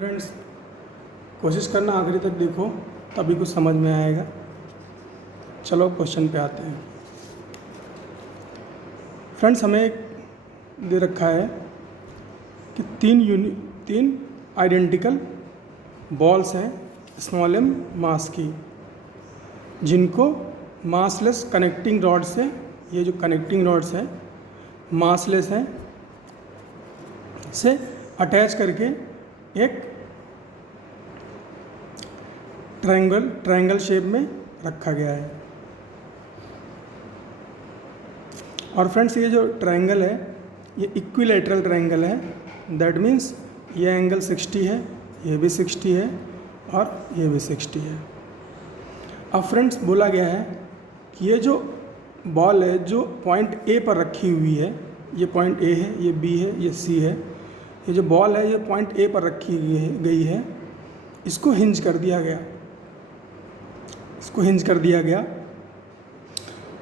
Friends, कोशिश करना आखिरी तक देखो, तभी कुछ समझ में आएगा। चलो क्वेश्चन पे आते हैं। फ्रेंड्स, हमें एक दे रखा है कि तीन आइडेंटिकल बॉल्स हैं स्मॉल एम मास की, जिनको मासलेस कनेक्टिंग रॉड से, ये जो कनेक्टिंग रॉड्स हैं मासलेस हैं, से अटैच करके एक ट्रायंगल शेप में रखा गया है। और फ्रेंड्स, ये जो ट्रायंगल है ये इक्विलैटरल ट्रायंगल है। दैट मीन्स ये एंगल 60 है, ये भी 60 है और ये भी 60 है। अब फ्रेंड्स, बोला गया है कि ये जो बॉल है जो पॉइंट ए पर रखी हुई है, ये पॉइंट ए है, ये बी है, ये सी है, ये जो बॉल है ये पॉइंट ए पर रखी गई है, इसको हिंज कर दिया गया,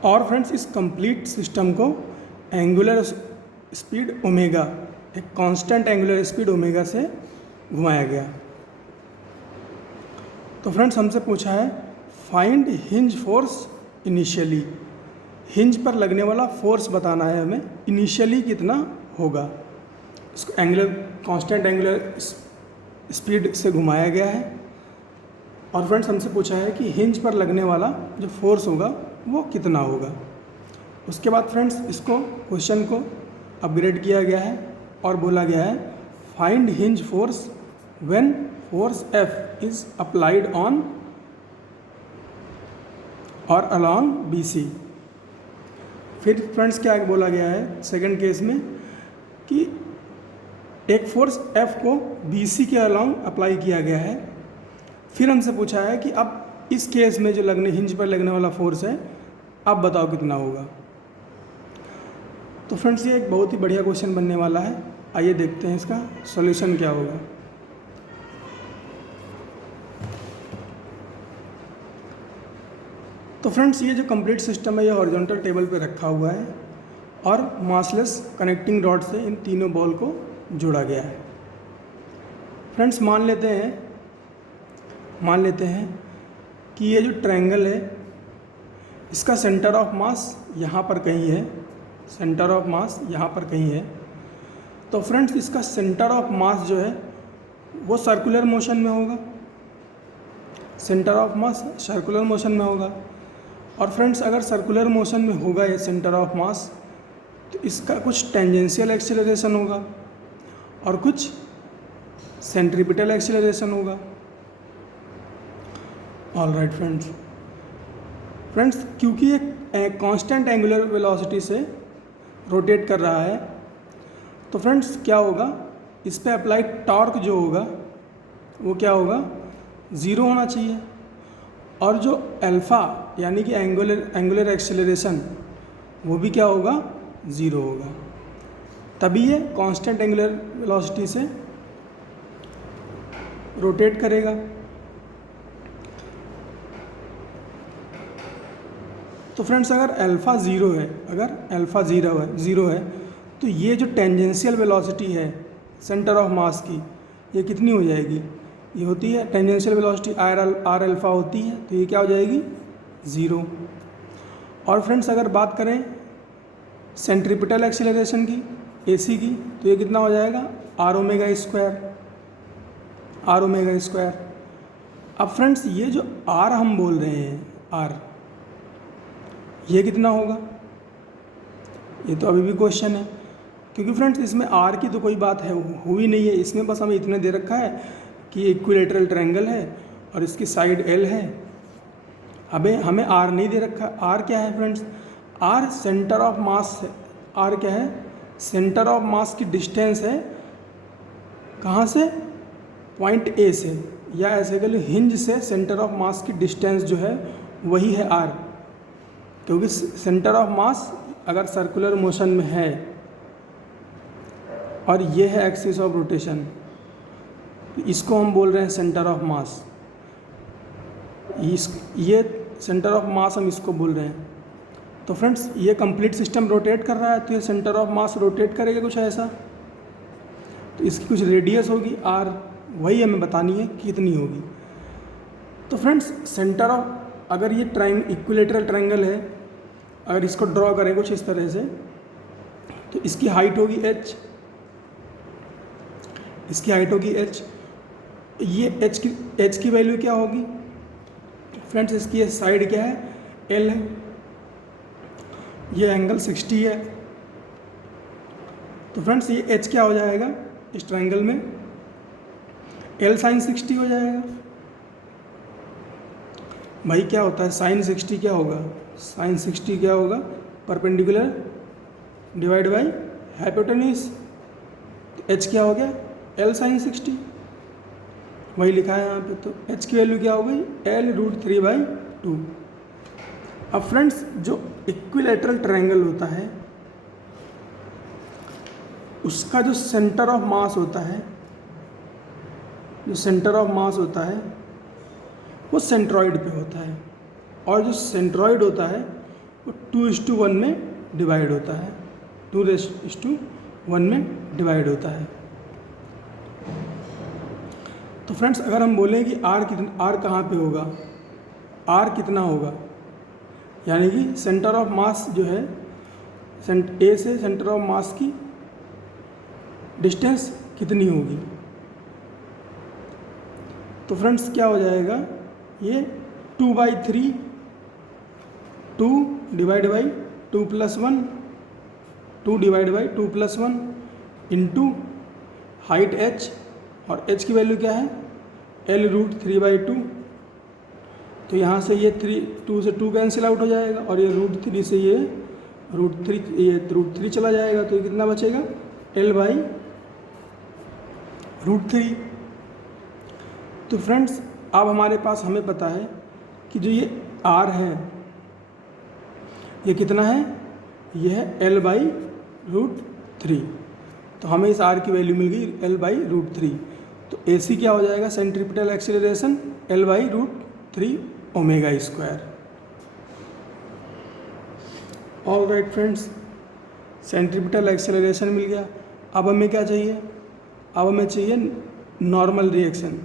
और फ्रेंड्स इस कंप्लीट सिस्टम को एंगुलर स्पीड ओमेगा, एक कांस्टेंट एंगुलर स्पीड ओमेगा से घुमाया गया। तो फ्रेंड्स, हमसे पूछा है find hinge force initially, hinge पर लगने वाला फोर्स बताना है हमें, इनिशियली कितना होगा। इसको कांस्टेंट एंगुलर स्पीड से घुमाया गया है। और फ्रेंड्स, हमसे पूछा है कि हिंज पर लगने वाला जो फोर्स होगा वो कितना होगा। उसके बाद फ्रेंड्स, इसको क्वेश्चन को अपग्रेड किया गया है और बोला गया है find hinge force when force F is applied on और अलॉन्ग BC। फिर फ्रेंड्स क्या बोला गया है सेकंड केस में कि एक फोर्स F को BC के अलॉन्ग अप्लाई किया गया है। फिर हमसे पूछा है कि अब इस केस में जो हिंज पर लगने वाला फोर्स है, अब बताओ कितना होगा। तो फ्रेंड्स, ये एक बहुत ही बढ़िया क्वेश्चन बनने वाला है। आइए देखते हैं इसका सॉल्यूशन क्या होगा। तो फ्रेंड्स, ये जो कंप्लीट सिस्टम है ये हॉरिजॉन्टल टेबल पे रखा हुआ है और मासलेस कनेक्टिंग रॉड से इन तीनों बॉल को जोड़ा गया है। फ्रेंड्स, मान लेते हैं कि ये जो ट्रायंगल है इसका सेंटर ऑफ मास यहाँ पर कहीं है, सेंटर ऑफ मास यहाँ पर कहीं है। तो फ्रेंड्स, इसका सेंटर ऑफ मास जो है वो सर्कुलर मोशन में होगा, centre of mass circular motion में होगा। और फ्रेंड्स, अगर सर्कुलर मोशन में होगा ये सेंटर ऑफ मास, तो इसका कुछ टेंजेंशियल एक्सेलरेशन होगा और कुछ सेंट्रीपिटल एक्सेलरेशन होगा। ऑल राइट फ्रेंड्स, क्योंकि ये कांस्टेंट एंगुलर वेलोसिटी से रोटेट कर रहा है, तो फ्रेंड्स क्या होगा, इस पे अप्लाइड टॉर्क जो होगा वो क्या होगा, 0 होना चाहिए। और जो अल्फ़ा यानी कि एंगुलर एक्सेलरेशन वो भी क्या होगा, 0 होगा। तभी ये कांस्टेंट एंगुलर वेलोसिटी से रोटेट करेगा। तो फ्रेंड्स, अगर अल्फ़ा ज़ीरो है, तो ये जो टेंजेंशियल वेलोसिटी है सेंटर ऑफ मास की, ये कितनी हो जाएगी, ये होती है टेंजेंशियल वेलोसिटी आर अल्फ़ा होती है, तो ये क्या हो जाएगी, 0। और फ्रेंड्स, अगर बात करें सेंट्रीपिटल एक्सेलरेशन की, AC की, तो ये कितना हो जाएगा, आर ओमेगा स्क्वायर। अब फ्रेंड्स, ये जो R हम बोल रहे हैं, R, ये कितना होगा, ये तो अभी भी क्वेश्चन है, क्योंकि फ्रेंड्स इसमें R की तो कोई बात है हुई नहीं है। इसमें बस हमें इतना दे रखा है कि इक्विलैटरल ट्रायंगल है और इसकी साइड L है। अबे हमें R नहीं दे रखा। R क्या है friends, R centre of mass है। R क्या है, सेंटर ऑफ मास की डिस्टेंस है, कहाँ से, पॉइंट A से, या ऐसे कह लो हिंज से सेंटर ऑफ मास की डिस्टेंस जो है वही है R। क्योंकि सेंटर ऑफ मास अगर सर्कुलर मोशन में है और ये है एक्सिस ऑफ रोटेशन, इसको हम बोल रहे हैं सेंटर ऑफ मास। ये सेंटर ऑफ मास हम इसको बोल रहे हैं। तो फ्रेंड्स, ये कंप्लीट सिस्टम रोटेट कर रहा है, तो ये सेंटर ऑफ मास रोटेट करेगा कुछ ऐसा, तो इसकी कुछ रेडियस होगी R, वही हमें बतानी है कितनी होगी। तो फ्रेंड्स सेंटर ऑफ, अगर ये इक्विलेटरल ट्रायंगल है, अगर इसको ड्रॉ करें कुछ इस तरह से, तो इसकी हाइट होगी h, इसकी हाइट होगी h, ये h की वैल्यू क्या होगी फ्रेंड्स, इसकी साइड क्या है, l है, ये एंगल 60 है। तो फ्रेंड्स ये h क्या हो जाएगा इस ट्रायंगल में, l साइन 60 हो जाएगा। भाई क्या होता है साइन 60 क्या होगा, साइन 60 क्या होगा, परपेंडिकुलर डिवाइड बाई हाइपोटेन्यूज। तो h क्या हो गया, l साइन 60, वही लिखा है यहाँ पे। तो h की वैल्यू क्या हो गई, l√3/2। अब फ्रेंड्स जो इक्विलेटरल ट्रायंगल होता है उसका जो सेंटर ऑफ मास होता है, जो सेंटर ऑफ मास होता है वो सेंट्रॉइड पे होता है, और जो सेंट्रॉइड होता है वो 2:1 में डिवाइड होता है, 2:1 में डिवाइड होता है। तो फ्रेंड्स अगर हम बोलें कि R कहाँ पे होगा, R कितना होगा, यानी कि सेंटर ऑफ मास जो है ए से सेंटर ऑफ मास की डिस्टेंस कितनी होगी। तो फ्रेंड्स क्या हो जाएगा, ये 2/3, 2 divide by 2 + 1, 2 divide by 2 + 1 into height h, और h की वैल्यू क्या है, l√3/2। तो यहाँ से ये 2 से 2 कैंसिल आउट हो जाएगा, और ये √3 से ये √3 चला जाएगा। तो ये कितना बचेगा, l/√3। तो फ्रेंड्स अब हमारे पास, हमें पता है कि जो ये r है ये कितना है, ये है l/√3। तो हमें इस r की वैल्यू मिल गई l/√3। तो AC क्या हो जाएगा, centripetal acceleration l/√3 ω²। All right friends, centripetal acceleration मिल गया। अब हमें क्या चाहिए, अब हमें चाहिए नॉर्मल रिएक्शन।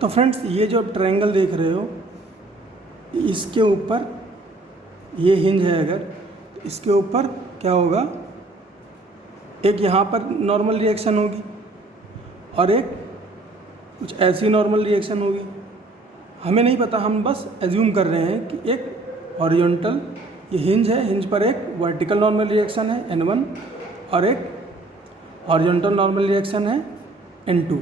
तो फ्रेंड्स ये जो ट्रायंगल देख रहे हो, इसके ऊपर ये हिंज है, अगर तो इसके ऊपर क्या होगा, एक यहाँ पर नॉर्मल रिएक्शन होगी और एक कुछ ऐसी नॉर्मल रिएक्शन होगी। हमें नहीं पता, हम बस एज्यूम कर रहे हैं कि एक हॉरिजॉन्टल, ये हिंज है, हिंज पर एक वर्टिकल नॉर्मल रिएक्शन है N1 और एक हॉरिजॉन्टल नॉर्मल रिएक्शन है N2।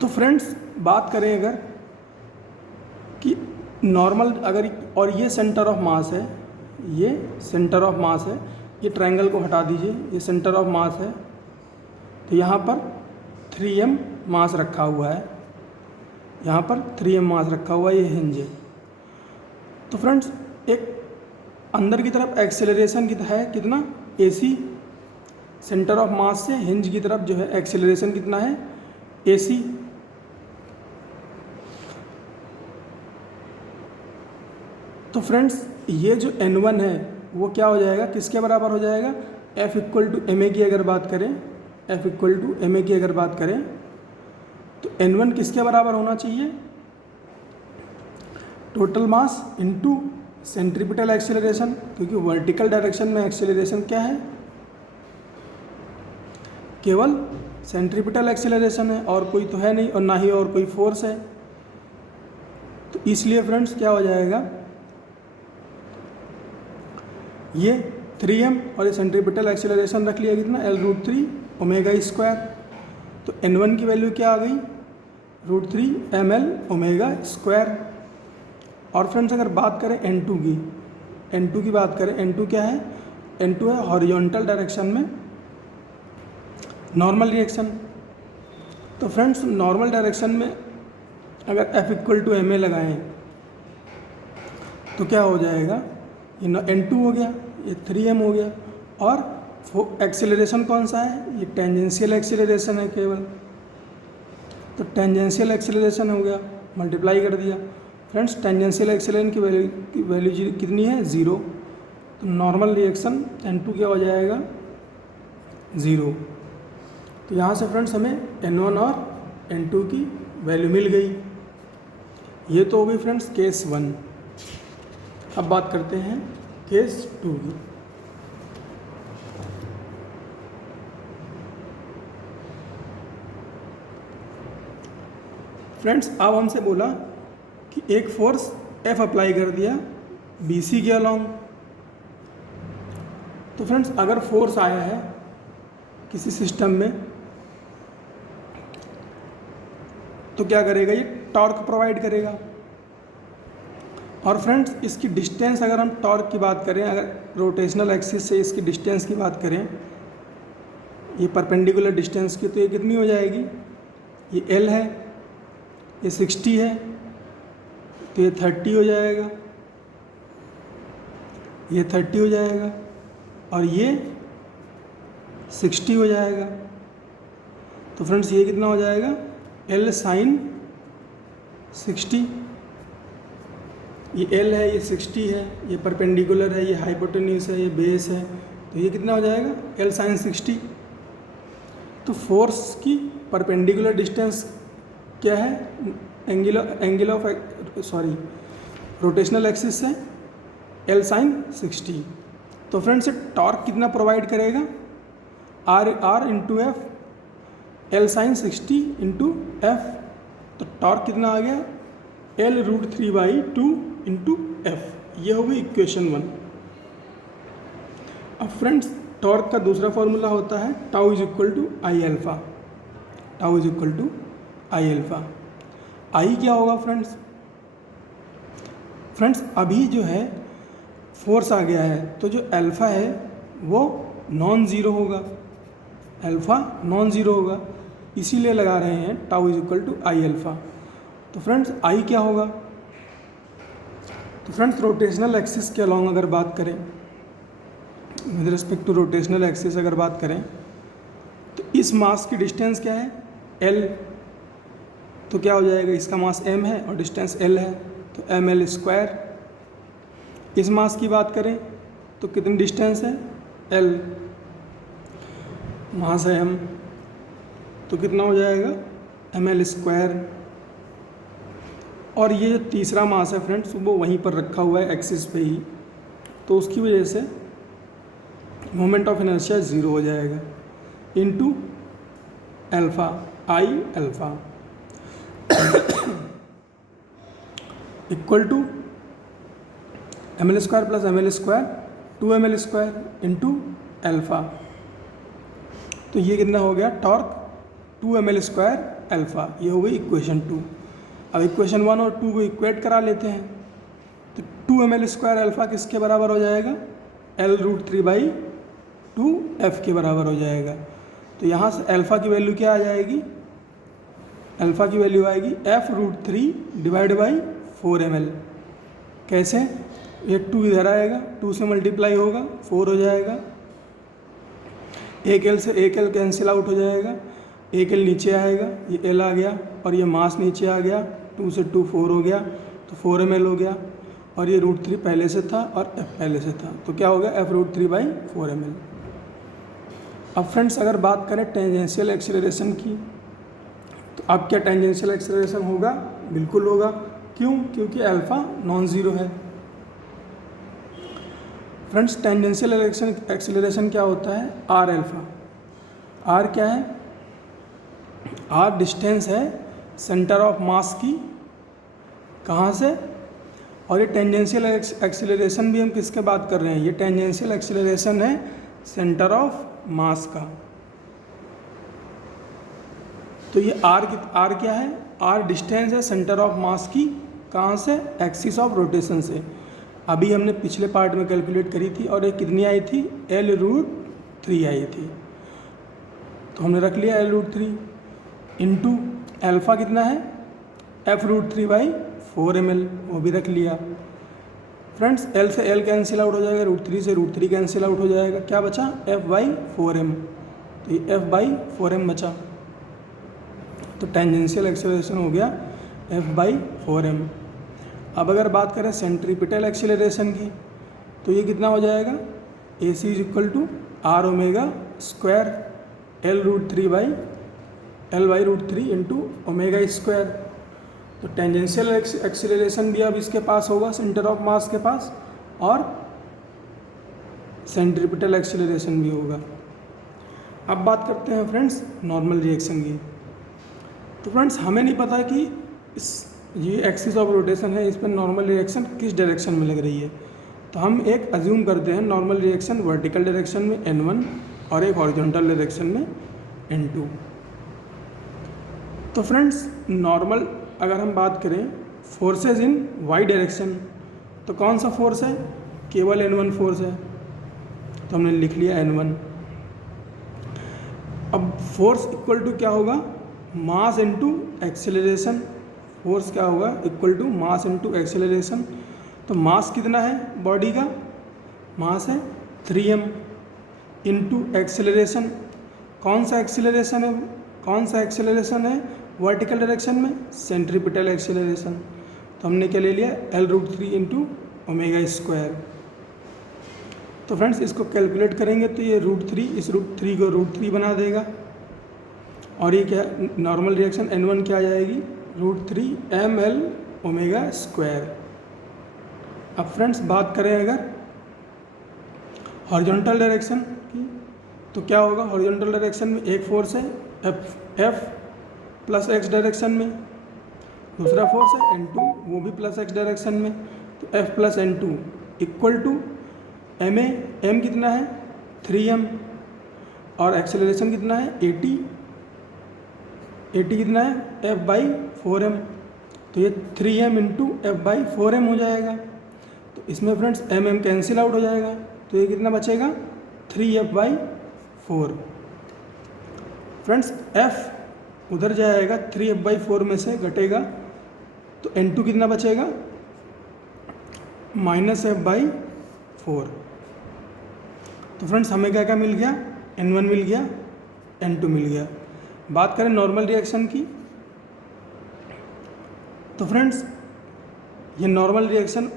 तो फ्रेंड्स बात करें अगर कि नॉर्मल, अगर, और ये सेंटर ऑफ मास है, ये सेंटर ऑफ मास है, ये ट्रायंगल को हटा दीजिए, ये सेंटर ऑफ मास है। तो यहाँ पर 3m मास रखा हुआ है, यहाँ पर 3m मास रखा हुआ है, ये हिंज है। तो फ्रेंड्स एक अंदर की तरफ एक्सेलरेशन है कितना, AC, सेंटर ऑफ मास से हिंज की तरफ जो है एक्सेलरेशन कितना है, AC। तो फ्रेंड्स ये जो N1 है वो क्या हो जाएगा, किसके बराबर हो जाएगा, F = ma की अगर बात करें, F = ma की अगर बात करें तो N1 किसके बराबर होना चाहिए, total mass into centripetal acceleration, क्योंकि वर्टिकल डायरेक्शन में एक्सेलरेशन क्या है, केवल सेंट्रीपिटल एक्सेलरेशन है, और कोई तो है नहीं, और ना ही और कोई फोर्स है। तो इसलिए फ्रेंड्स क्या हो जाएगा, ये 3m और ये सेंट्रीपिटल एक्सेलरेशन रख लिया कितना, l√3 ω²। तो N1 की वैल्यू क्या आ गई, √3 ml ω²। और फ्रेंड्स अगर बात करें N2 की, N2 की बात करें, N2 क्या है, N2 है हॉरिजॉन्टल डायरेक्शन में नॉर्मल रिएक्शन। तो फ्रेंड्स नॉर्मल डायरेक्शन में अगर F = ma लगाएं तो क्या हो जाएगा, ये n2 हो गया, ये 3m हो गया, और एक्सेलरेशन कौन सा है, ये टेंजेंशियल एक्सेलरेशन है केवल, तो टेंजेंशियल एक्सेलरेशन हो गया, मल्टीप्लाई कर दिया। फ्रेंड्स टेंजेंशियल एक्सेलरेशन की वैल्यू कितनी है, 0, तो नॉर्मल रिएक्शन n2 क्या हो जाएगा, 0। तो यहाँ से फ्रेंड्स हमें n1 और n2 की वैल्यू मिल गई। ये तो हो गई फ्रेंड्स केस 1। अब बात करते हैं केस 2 की। फ्रेंड्स अब हमसे बोला कि एक फोर्स F अप्लाई कर दिया BC के अलॉन्ग। तो फ्रेंड्स अगर फोर्स आया है किसी सिस्टम में तो क्या करेगा, ये टॉर्क प्रोवाइड करेगा। और फ्रेंड्स इसकी डिस्टेंस, अगर हम टॉर्क की बात करें, अगर रोटेशनल एक्सिस से इसकी डिस्टेंस की बात करें, ये परपेंडिकुलर डिस्टेंस की, तो ये कितनी हो जाएगी, ये L है, ये 60 है, तो ये 30 हो जाएगा, ये 30 हो जाएगा, और ये 60 हो जाएगा। तो फ्रेंड्स ये कितना हो जाएगा, L साइन 60, ये L है, ये 60 है, ये परपेंडिकुलर है, ये हाइपोटेन्यूस है, ये बेस है, तो ये कितना हो जाएगा, L साइन 60। तो फोर्स की परपेंडिकुलर डिस्टेंस क्या है, एंगल ऑफ रोटेशनल एक्सिस से L साइन 60। तो फ्रेंड्स टॉर्क कितना प्रोवाइड करेगा, R into F, L sine 60 into F. तो टॉर्क कितना आ गया, L√3/2 इंटू एफ। ये हो गई इक्वेशन 1। अब फ्रेंड्स टॉर्क का दूसरा फॉर्मूला होता है tau is equal to I alpha. Tau is equal to I alpha. I क्या होगा फ्रेंड्स, अभी जो है फोर्स आ गया है, तो जो अल्फ़ा है वो नॉन ज़ीरो होगा, अल्फ़ा नॉन ज़ीरो होगा, इसीलिए लगा रहे हैं tau is equal to I alpha. तो फ्रेंड्स आई क्या होगा, तो फ्रेंड्स रोटेशनल एक्सिस के अलॉन्ग अगर बात करें, with respect to rotational axis अगर बात करें, तो इस मास की डिस्टेंस क्या है, L। तो क्या हो जाएगा, इसका मास m है और डिस्टेंस L है, तो ml²। इस मास की बात करें तो कितनी डिस्टेंस है, L, मास है m, तो कितना हो जाएगा, ml²। और ये जो तीसरा मास है फ्रेंड्स वो वहीं पर रखा हुआ है एक्सिस पे ही, तो उसकी वजह से मोमेंट ऑफ इनर्शिया 0 हो जाएगा, into alpha, I alpha equal to ml² plus ml², 2ml² into alpha. तो ये कितना हो गया, टॉर्क 2ml² अल्फ़ा। ये हो गई इक्वेशन 2। अब इक्वेशन 1 और 2 को इक्वेट करा लेते हैं, तो 2ml² अल्फ़ा किसके बराबर हो जाएगा, L√3/2 F के बराबर हो जाएगा। तो यहाँ से अल्फ़ा की वैल्यू क्या आ जाएगी, अल्फ़ा की वैल्यू आएगी F√3/4ml। कैसे, ये 2 इधर आएगा, 2 से मल्टीप्लाई होगा, 4 हो जाएगा, एक L से एक L कैंसिल आउट हो जाएगा, एक L नीचे आएगा, ये L आ गया, और ये मास नीचे आ गया, 2 से 2 4 हो गया, तो 4ml हो गया, और ये √3 पहले से था और F पहले से था, तो क्या हो गया, F√3/4ml। अब फ्रेंड्स अगर बात करें टेंजेंशियल एक्सीलरेशन की, तो अब क्या टेंजेंशियल एक्सीलरेशन होगा, बिल्कुल होगा। क्यों, क्योंकि अल्फ़ा नॉन ज़ीरो है। फ्रेंड्स टेंजेंशियल एक्सीलरेशन क्या होता है, आर अल्फ़ा। आर क्या है, आर डिस्टेंस है सेंटर ऑफ मास की, कहाँ से, और ये टेंजेंशियल एक्सीलरेशन भी हम किसके बात कर रहे हैं, ये टेंजेंशियल एक्सीलरेशन है सेंटर ऑफ मास का। तो ये आर क्या है, आर डिस्टेंस है सेंटर ऑफ मास की, कहाँ से, एक्सिस ऑफ रोटेशन से। अभी हमने पिछले पार्ट में कैलकुलेट करी थी, और ये कितनी आई थी, L√3 आई थी, तो हमने रख लिया L√3 इंटू अल्फ़ा कितना है, F√3/4ml, वो भी रख लिया। फ्रेंड्स एल से एल कैंसिल आउट हो जाएगा, √3 से √3 कैंसिल आउट हो जाएगा, क्या बचा F/4m, तो ये F/4m बचा। तो टेंजेंशियल एक्सेलरेशन हो गया F/4m। अब अगर बात करें सेंट्रीपिटल एक्सेलरेशन की, तो ये कितना हो जाएगा, AC = R⍵² L/√3 इंटू ω²। तो टेंजेंशियल एक्सेलरेशन भी अब इसके पास होगा सेंटर ऑफ मास के पास, और सेंट्रीपिटल एक्सेलरेशन भी होगा। अब बात करते हैं फ्रेंड्स नॉर्मल रिएक्शन की। तो फ्रेंड्स हमें नहीं पता कि ये एक्सिस ऑफ रोटेशन है, इस पर नॉर्मल रिएक्शन किस डायरेक्शन में लग रही है। तो हम एक अज्यूम करते हैं नॉर्मल रिएक्शन वर्टिकल डायरेक्शन में N1 और एक हॉरिजॉन्टल डायरेक्शन में N2। तो फ्रेंड्स नॉर्मल अगर हम बात करें फोर्सेज इन वाई डायरेक्शन, तो कौन सा फोर्स है, केवल N1 फोर्स है, तो हमने लिख लिया N1। अब फोर्स इक्वल टू क्या होगा, मास इनटू एक्सेलरेशन। फोर्स क्या होगा, equal to mass into acceleration. तो मास कितना है बॉडी का, मास है 3m, इनटू एक्सेलरेशन। कौन सा एक्सेलरेशन है, कौन सा एक्सेलरेशन है वर्टिकल डायरेक्शन में, सेंट्रीपिटल एक्सेलरेशन। तो हमने क्या ले लिया L√3 इंटू ω²। तो फ्रेंड्स इसको कैलकुलेट करेंगे तो ये √3 इस √3 को √3 बना देगा, और ये क्या नॉर्मल रिएक्शन N1 क्या आ जाएगी, √3 mL⍵²। अब फ्रेंड्स बात करें अगर हॉरिजॉन्टल डायरेक्शन की, तो क्या होगा, हॉरिजॉन्टल डायरेक्शन में एक फोर्स है F प्लस x डायरेक्शन में, दूसरा फोर्स है N2 वो भी प्लस x डायरेक्शन में। तो F + N2 equal to ma, m कितना है 3m, और एक्सेलरेशन कितना है 80 कितना है F/4m। तो ये 3m इंटू F/4m हो जाएगा। तो इसमें फ्रेंड्स mm कैंसिल आउट हो जाएगा, तो ये कितना बचेगा 3F/4। फ्रेंड्स F उधर जाएगा, 3F/4 में से घटेगा, तो N2 कितना बचेगा -F/4। तो फ्रेंड्स हमें क्या क्या मिल गया, N1 मिल गया, N2 मिल गया। बात करें नॉर्मल रिएक्शन की, तो फ्रेंड्स ये नॉर्मल रिएक्शन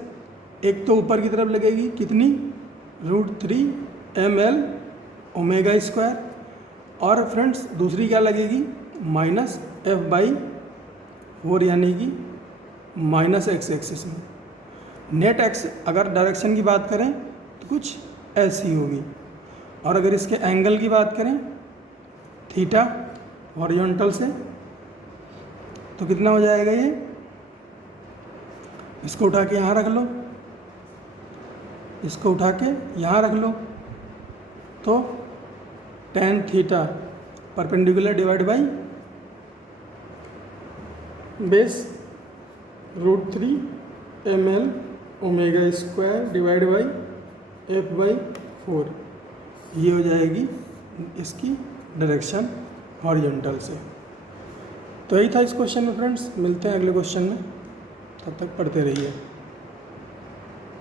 एक तो ऊपर की तरफ लगेगी कितनी, √3 mL⍵², और फ्रेंड्स दूसरी क्या लगेगी -F/4, यानी कि -x एक्सिस में। नेट x अगर डायरेक्शन की बात करें तो कुछ ऐसी होगी, और अगर इसके एंगल की बात करें थीटा हॉरिजॉन्टल से, तो कितना हो जाएगा ये, इसको उठा के यहाँ रख लो, इसको उठा के यहाँ रख लो, तो tan theta perpendicular divide by base √3 mL⍵² divide by F/4, ये हो जाएगी इसकी डायरेक्शन हॉरिजॉन्टल से। तो यही था इस क्वेश्चन में फ्रेंड्स, मिलते हैं अगले क्वेश्चन में, तब तक पढ़ते रहिए।